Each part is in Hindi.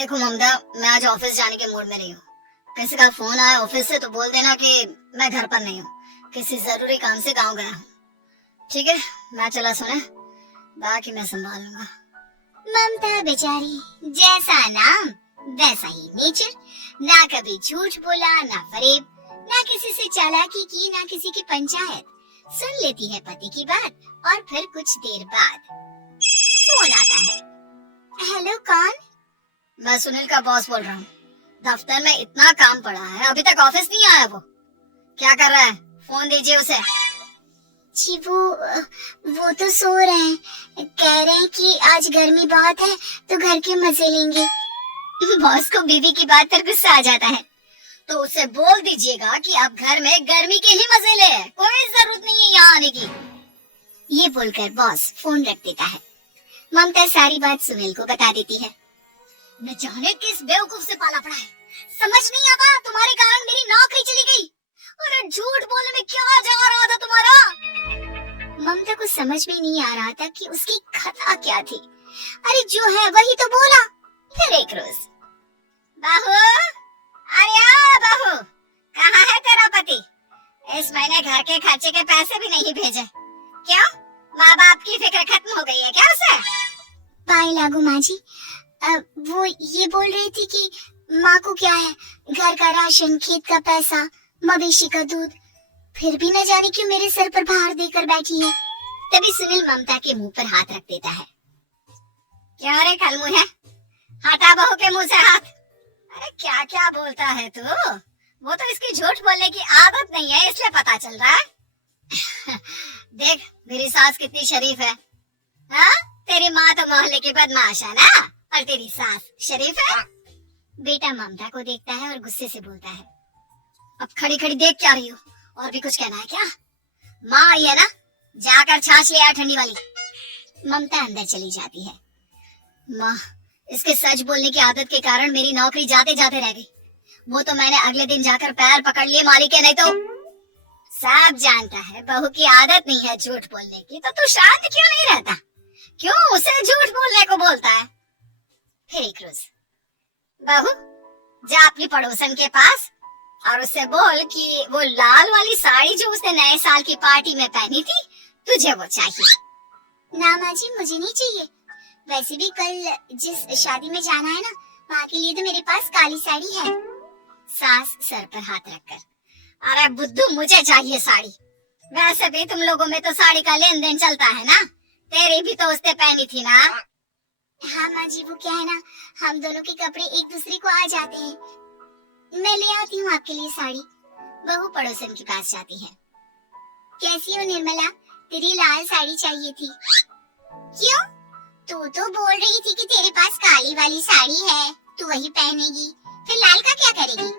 देखो ममता, मैं आज ऑफिस जाने के मूड में नहीं हूँ। किसी का फोन आया ऑफिस से तो बोल देना कि मैं घर पर नहीं हूँ, किसी जरूरी काम से गांव गया हूँ। ठीक है, मैं चला सोने, बाकी मैं संभाल लूंगा। ममता बेचारी, जैसा नाम वैसा ही नेचर। ना कभी झूठ बोला, ना फरेब, ना किसी से चालाकी की, ना किसी की पंचायत। सुन लेती है पति की बात और फिर कुछ देर बाद फोन आता है। हेलो, कौन? मैं सुनील का बॉस बोल रहा हूँ। दफ्तर में इतना काम पड़ा है, अभी तक ऑफिस नहीं आया। वो क्या कर रहा है? फोन दीजिए उसे। जी वो तो सो रहे हैं। कह रहे हैं कि आज गर्मी बहुत है तो घर के मजे लेंगे। बॉस को बीवी की बात पर गुस्सा आ जाता है, तो उसे बोल दीजिएगा कि आप घर में गर्मी के ही मजे ले, कोई जरूरत नहीं है यहाँ आने की। ये बोलकर बॉस फोन रख देता है। ममता सारी बात सुनील को बता देती है। न जाने किस बेवकूफ से पाला पड़ा है, समझ नहीं आता। तुम्हारे कारण मेरी नौकरी चली गई। अरे झूठ बोलने में क्या जा रहा था तुम्हारा? ममता को समझ में नहीं आ रहा था कि उसकी खता क्या थी। अरे जो है वही तो बोला। फिर एक रोज, बाहू, अरे बाहू, कहाँ है तेरा पति? इस महीने घर के खर्चे के पैसे भी नहीं भेजे। क्यों? माँ बाप की फिक्र खत्म हो गई है क्या उसे? पाए लागू माँ जी, वो ये बोल रही थी कि माँ को क्या है, घर का राशन, खेत का पैसा, मवेशी का दूध, फिर भी न जाने क्यों मेरे सर पर भार देकर बैठी है। तभी सुनील ममता के मुंह पर हाथ रख देता है। क्या रे कलमुह है, हटा बहू के मुंह से हाथ। अरे क्या क्या बोलता है तू? वो तो इसकी झूठ बोलने की आदत नहीं है, इसलिए पता चल रहा है। देख मेरी सास कितनी शरीफ है। हाँ, तेरी माँ तो मोहल्ले की बदमाश है ना, और तेरी सास शरीफ है। बेटा ममता को देखता है और गुस्से से बोलता है। अब खड़ी खड़ी देख क्या रही हो? और भी कुछ कहना है क्या? माँ आई है ना, जाकर छाछ ले आ ठंडी वाली। ममता अंदर चली जाती है। माँ, इसके सच बोलने की आदत के कारण मेरी नौकरी जाते जाते रह गई। वो तो मैंने अगले दिन जाकर पैर पकड़ लिए मालिक के, नहीं तो। सब जानता है बहू की आदत नहीं है झूठ बोलने की, तो तू शांत क्यों नहीं रहता? क्यों उसे झूठ बोलने को बोलता है? फिर एक रोज, बहू जा अपनी पड़ोसन के पास और उससे बोल कि वो लाल वाली साड़ी जो उसने नए साल की पार्टी में पहनी थी, तुझे वो चाहिए। ना माँ जी, मुझे नहीं चाहिए। वैसे भी कल जिस शादी में जाना है ना, वहाँ के लिए तो मेरे पास काली साड़ी है। सास सर पर हाथ रखकर, अरे बुद्धू, मुझे चाहिए साड़ी। वैसे भी तुम लोगों में तो साड़ी का लेन देन चलता है ना, तेरी भी तो उसने पहनी थी ना। हाँ माँ जी, वो क्या है ना, हम दोनों के कपड़े एक दूसरे को आ जाते हैं। मैं ले आती हूँ आपके लिए साड़ी। बहू पड़ोसन के पास जाती है। कैसी हो निर्मला, तेरी लाल साड़ी चाहिए थी। क्यों? तू तो बोल रही थी कि तेरे पास काली वाली साड़ी है, तू वही पहनेगी, फिर लाल का क्या करेगी?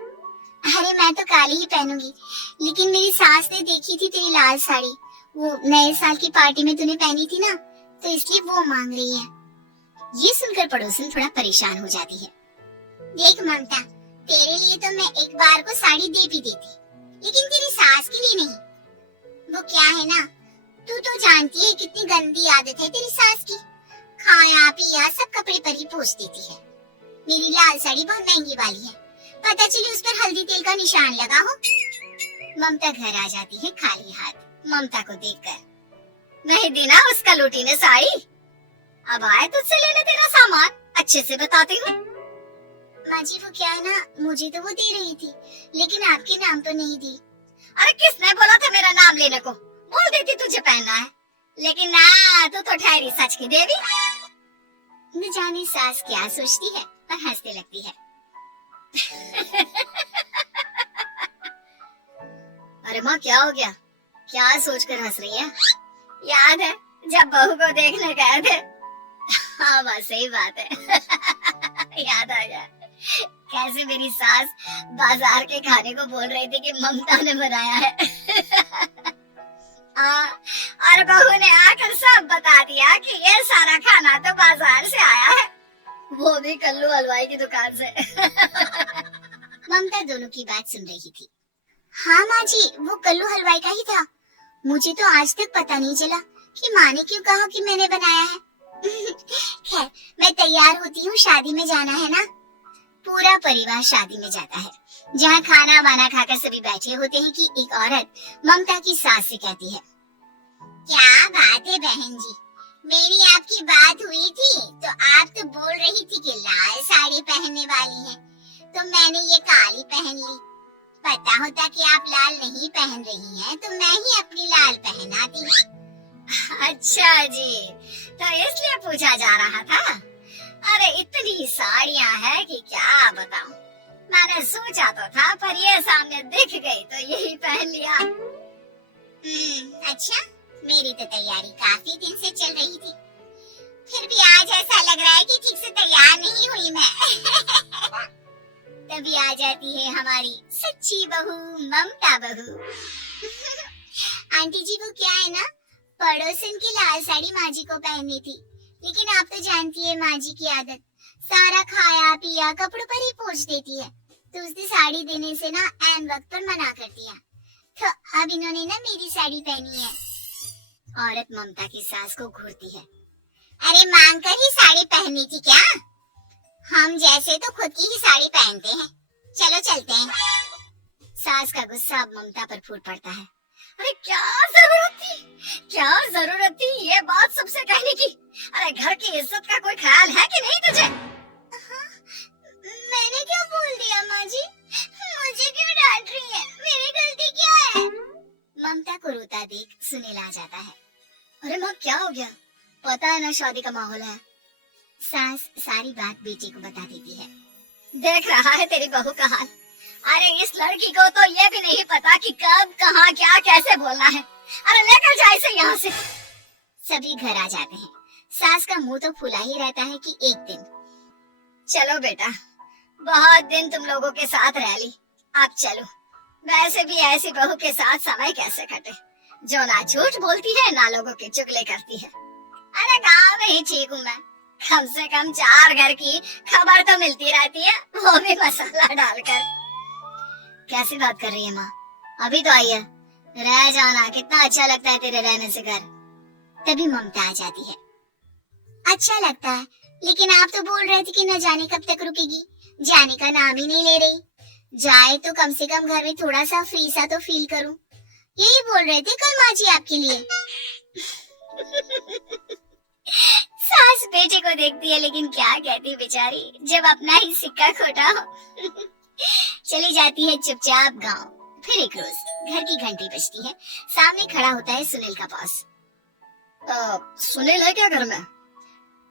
अरे मैं तो काली ही पहनूंगी, लेकिन मेरी सास ने देखी थी तेरी लाल साड़ी, वो नए साल की पार्टी में तूने पहनी थी ना, तो इसलिए वो मांग रही है। ये सुनकर पड़ोसन थोड़ा परेशान हो जाती है। देख ममता, तेरे लिए तो मैं एक बार को साड़ी दे भी देती, लेकिन तेरी सास के लिए नहीं। वो क्या है ना, तू तो जानती है कितनी गंदी आदत है तेरी सास की, खाया पिया सब कपड़े पर ही पोंछ देती है। मेरी लाल साड़ी बहुत महंगी वाली है, पता चले उस पर हल्दी तेल का निशान लगा हो। ममता घर आ जाती है खाली हाथ। ममता को देखकर, नहीं दी ना उसका लूटी ने साड़ी, अब आए तुझसे लेने तेरा सामान, अच्छे से बताती हूँ। माँ जी वो क्या है ना, मुझे तो वो दे रही थी, लेकिन आपके नाम तो नहीं दी। अरे किसने बोला था मेरा नाम लेने को? बोल देती तुझे पहनना है, लेकिन ना, तू तो ठहरी सच की देवी। न जाने सास क्या सोचती है और हंसने लगती है। अरे माँ, क्या हो गया? क्या सोचकर हंस रही है? याद है जब बहू को देखने गए थे? हाँ माँ, सही बात है। याद आ गया कैसे मेरी सास बाजार के खाने को बोल रही थी कि ममता ने बनाया है। और बहू ने आकर सब बता दिया कि ये सारा खाना तो बाजार से आया है, वो भी कल्लू हलवाई की दुकान से। ममता दोनों की बात सुन रही थी। हाँ माँ जी, वो कल्लू हलवाई का ही था। मुझे तो आज तक पता नहीं चला कि माँ ने क्यों कहा कि मैंने बनाया है। खैर, मैं तैयार होती हूँ, शादी में जाना है ना। पूरा परिवार शादी में जाता है, जहाँ खाना वाना खाकर सभी बैठे होते हैं कि एक औरत ममता की सास से कहती है, क्या बात है बहन जी, मेरी आपकी बात हुई थी तो आप तो बोल रही थी कि लाल साड़ी पहनने वाली हैं, तो मैंने ये काली पहन ली। पता होता कि आप लाल नहीं पहन रही हैं तो मैं ही अपनी लाल पहनाती। अच्छा जी, तो इसलिए पूछा जा रहा था। अरे इतनी साड़ियां हैं कि क्या बताऊं। मैंने सोचा तो था पर ये सामने दिख गई तो यही पहन लिया। अच्छा, मेरी तो तैयारी काफी दिन से चल रही थी, फिर भी आज ऐसा लग रहा है कि ठीक से तैयार नहीं हुई मैं। तभी आ जाती है हमारी सच्ची बहू ममता बहू। आंटी जी वो क्या है ना, पड़ोसन की लाल साड़ी माँ जी को पहननी थी, लेकिन आप तो जानती है माँ जी की आदत, सारा खाया पिया कपड़ों पर ही पोंछ देती है, तो उसने साड़ी देने से ना ऐन वक्त पर मना कर दिया, तो अब इन्होंने ना मेरी साड़ी पहनी है। औरत ममता की सास को घूरती है, अरे मांग कर ही साड़ी पहननी थी क्या? हम जैसे तो खुद की ही साड़ी पहनते हैं, चलो चलते हैं। सास का गुस्सा अब ममता पर फूट पड़ता है। अरे क्या जरूरत थी ये बात सबसे कहने की। अरे घर की इज्जत का कोई ख्याल है कि नहीं तुझे? मैंने क्या बोल दिया माँ जी? मुझे क्यों डांट रही है? मेरी गलती क्या है? ममता को रोता देख सुनील आ जाता है। अरे माँ क्या हो गया? पता है ना शादी का माहौल है। सास सारी बात बेटी को बता देती है। देख रहा है तेरी बहू का हाल। अरे इस लड़की को तो ये भी नहीं पता कि कब कहाँ क्या कैसे बोलना है। अरे लेकर जा इसे यहाँ से। सभी घर आ जाते हैं। सास का मुंह तो फुला ही रहता है कि एक दिन। चलो बेटा, बहुत दिन तुम लोगों के साथ रह ली, अब चलो। वैसे भी ऐसी बहू के साथ समय कैसे कटे, जो ना झूठ बोलती है ना लोगों की चुगली करती है। अरे गाँव में ही ठीक हूँ मैं, कम से कम 4 घर की खबर तो मिलती रहती है, वो भी मसाला डालकर। कैसी बात कर रही है माँ? अभी तो आई है, रह जाना, कितना अच्छा लगता है तेरे रहने से घर। तभी ममता आ जाती है। अच्छा लगता है, लेकिन आप तो बोल रहे थे कि न जाने कब तक रुकेगी, जाने का नाम ही नहीं ले रही। जाए तो कम से कम घर में थोड़ा सा फ्री सा तो फील करूं, यही बोल रहे थे कल माँ जी आपके लिए। सास बेटे को देखती है लेकिन क्या कहती बेचारी, जब अपना ही सिक्का खोटा हो। चली जाती है चुपचाप गांव। फिर एक रोज घर की घंटी बजती है, सामने खड़ा होता है सुनील का बॉस। सुनील है क्या घर में?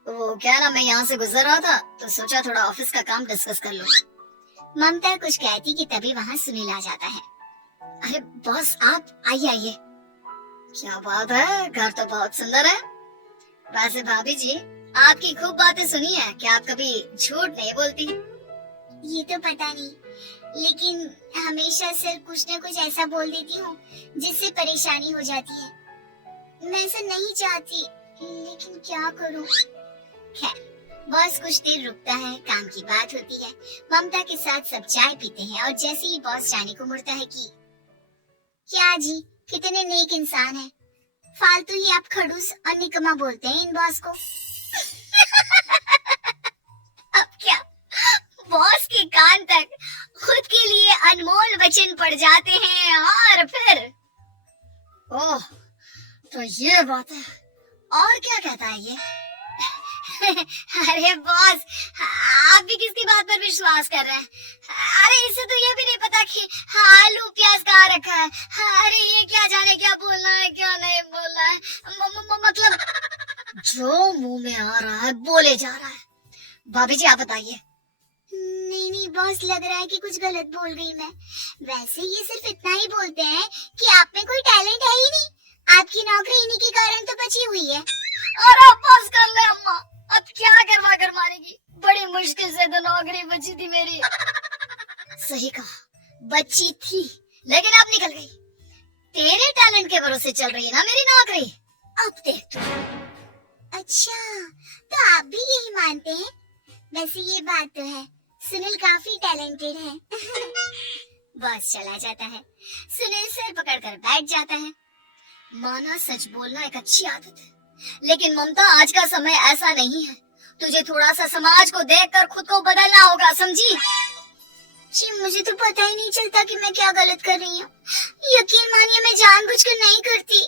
वो क्या ना, मैं यहाँ से गुजर रहा था तो सोचा थोड़ा ऑफिस का काम डिस्कस कर लूं। ममता कुछ कहती कि तभी वहाँ सुनील आ जाता है। अरे बॉस आप आइए आइए। क्या बात है, घर तो बहुत सुंदर है। वैसे भाभी जी आपकी खूब बातें सुनी है कि आप कभी झूठ नहीं बोलती। ये तो पता नहीं, लेकिन हमेशा सिर्फ कुछ न कुछ ऐसा बोल देती हूँ जिससे परेशानी हो जाती है। मैं ऐसा नहीं चाहती, लेकिन क्या करूँ। खैर बॉस कुछ देर रुकता है, काम की बात होती है। ममता के साथ सब चाय पीते हैं और जैसे ही बॉस जाने को मुड़ता है कि क्या जी कितने नेक इंसान हैं, फालतू ही आप खड़ूस और निकम्मा बोलते हैं इन बॉस को। अब क्या बॉस के कान तक खुद के लिए अनमोल वचन पड़ जाते हैं और फिर ओह तो ये बात है। और क्या कहता है ये? अरे बॉस आप भी किसकी बात पर विश्वास कर रहे हैं? अरे इसे तो ये भी नहीं पता कि आलू प्याज कहाँ रखा है। अरे ये क्या जाने क्या बोलना है क्या नहीं बोलना है। मतलब जो मुंह में आ रहा है बोले जा रहा है। भाभी जी आप बताइए। नहीं बॉस, लग रहा है कि कुछ गलत बोल गई मैं। वैसे ये सिर्फ इतना ही बोलते हैं कि आप में कोई टैलेंट है ही नहीं, आपकी नौकरी इन्हीं के कारण तो बची हुई है। अरे बस कर ले अम्मा, अब क्या करवा कर मारेगी, बड़ी मुश्किल से तो नौकरी बची थी मेरी। सही कहा, बची थी लेकिन अब निकल गई। तेरे टैलेंट के भरोसे चल रही है ना मेरी नौकरी, अब देख तू। अच्छा तो आप भी यही मानते हैं? वैसे ये बात तो है, सुनील काफी टैलेंटेड है। बॉस चला जाता है, सुनील सिर पकड़कर बैठ जाता है। माना सच बोलना एक अच्छी आदत है, लेकिन ममता आज का समय ऐसा नहीं है। तुझे थोड़ा सा समाज को देखकर खुद को बदलना होगा, समझी? जी मुझे तो पता ही नहीं चलता कि मैं क्या गलत कर रही हूँ। यकीन मानिए मैं जानबूझकर नहीं करती।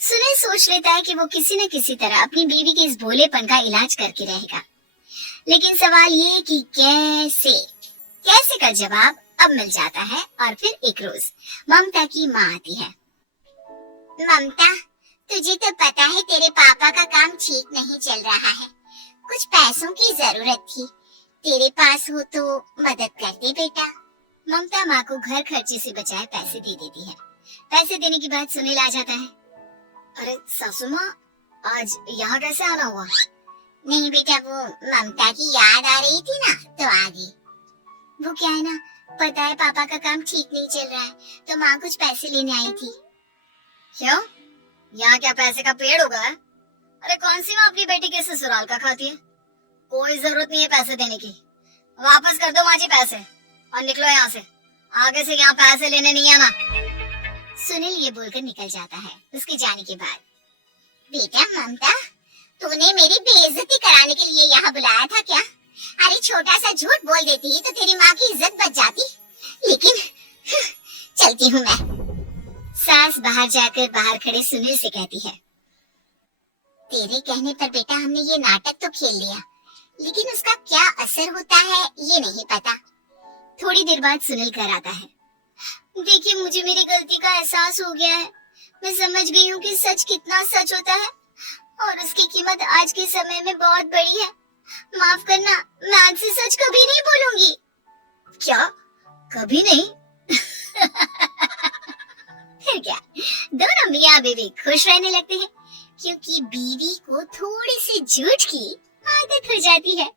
सुनील सोच लेता है कि वो किसी न किसी तरह अपनी बीवी के इस भोलेपन का इलाज करके रहेगा, लेकिन सवाल ये कि कैसे का जवाब अब मिल जाता है। और फिर एक रोज ममता की माँ आती है। ममता, तुझे तो पता है तेरे पापा का काम ठीक नहीं चल रहा है, कुछ पैसों की जरूरत थी, तेरे पास हो तो मदद कर दे बेटा। ममता माँ को घर खर्चे से बचाए पैसे दे देती है। पैसे देने के बाद सुनील आ जाता है। अरे सासू माँ, आज यहाँ कैसे आना हुआ? नहीं बेटा, वो ममता की याद आ रही थी ना तो आ गई। वो क्या है ना, पता है पापा का काम ठीक नहीं चल रहा है, तो माँ कुछ पैसे लेने आई थी। क्यों? यहाँ क्या पैसे का पेड़ होगा? अरे कौन सी माँ अपनी बेटी के ससुराल का खाती है? कोई जरूरत नहीं है पैसे देने की। वापस कर दो माँ जी पैसे और निकलो यहाँ से। आगे से यहाँ पैसे लेने नहीं आना। सुनील ये बोलकर निकल जाता है। उसके जाने के बाद, बेटा ममता, तूने मेरी बेइज्जती कराने के लिए यहाँ बुलाया था क्या? अरे छोटा सा झूठ बोल देती तो तेरी माँ की इज्जत बच जाती, लेकिन चलती हूँ मैं। सास बाहर जाकर बाहर खड़े सुनील से कहती है, तेरे कहने पर बेटा हमने ये नाटक तो खेल लिया, लेकिन उसका क्या असर होता है ये नहीं पता। थोड़ी देर बाद सुनील घर आता है। देखिए मुझे मेरी गलती का एहसास हो गया है। मैं समझ गई हूँ कि सच कितना सच होता है और उसकी कीमत आज के समय में बहुत बड़ी है। माफ करना, मैं आज से सच कभी नहीं बोलूंगी। क्या? कभी नहीं? फिर क्या, दोनों मियाँ बीवी खुश रहने लगते हैं, क्योंकि बीवी को थोड़ी सी झूठ की आदत हो जाती है।